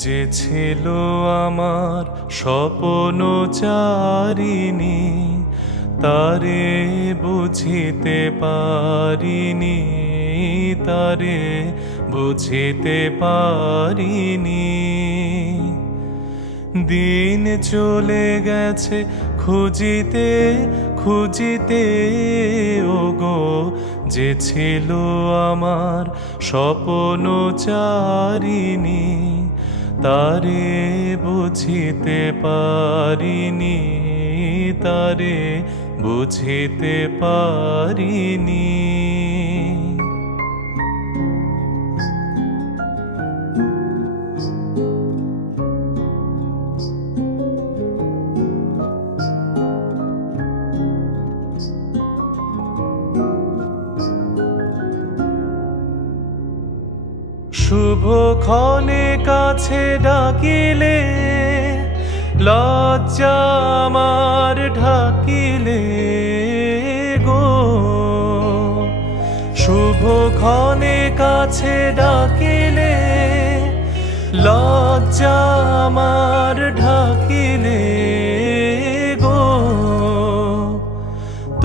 যে ছিল আমার স্বপ্নচারিণী, তারে বুঝিতে পারিনি, তারে বুঝিতে পারিনি। দিন চলে গেছে খুঁজিতে খুঁজিতে, ওগো যে ছিল আমার স্বপ্নচারিণী, তারে বুঝিতে পারিনি, তারে বুঝিতে পারিনি। শুভক্ষণে কাছে ডাকিলে, লজ্জা আমার ঢাকিলে গো। শুভক্ষণে কাছে ডাকিলে, লজ্জা আমার ঢাকিলে গো।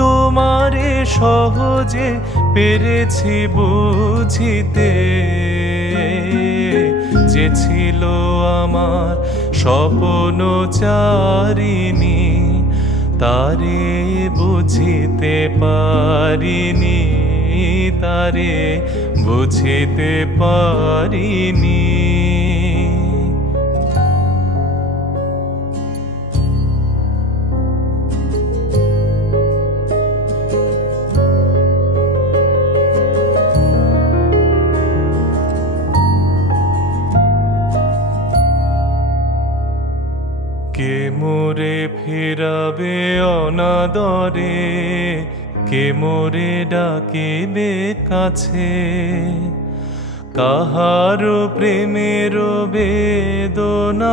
তোমারে সহজে পেরেছি বুঝিতে, যে ছিল আমার স্বপ্নচারিণী, তারে বুঝিতে পারিনি, তারে বুঝিতে পারিনি। কে মোরে ফিরাবে অনাদরে, কে মোরে ডাকিবে কাছে। কাহার প্রেমের বেদনায়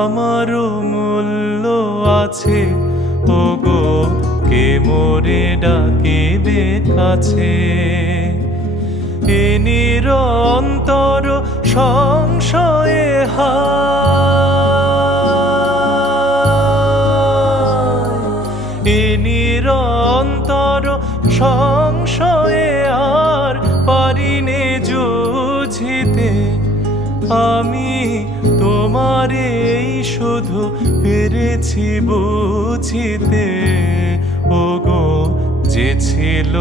আমার মূল্য আছে, ওগো কে মোরে ডাকিবে কাছে। এ নিরন্তর সংশয়ে এ নিরন্তর সংশয়ে আর পারিনে জুঝিতে। আমি তোমারেই শুধু পেরেছি বুঝিতে, ওগো যে ছিল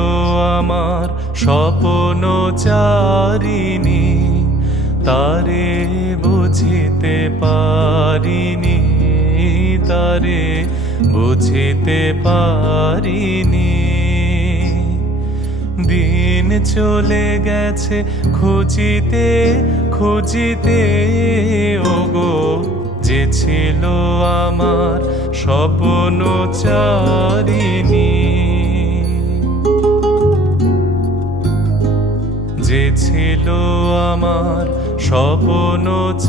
আমার স্বপ্নচারিণী, তারে বুঝিতে পারিনি, তারে বুঝিতে পারিনি। দিন চলে গেছে খুঁজিতে খুঁজিতে, ওগো যে ছিল আমার স্বপ্নচারিণী, যে ছিল আমার স্বপ্নচারিণী।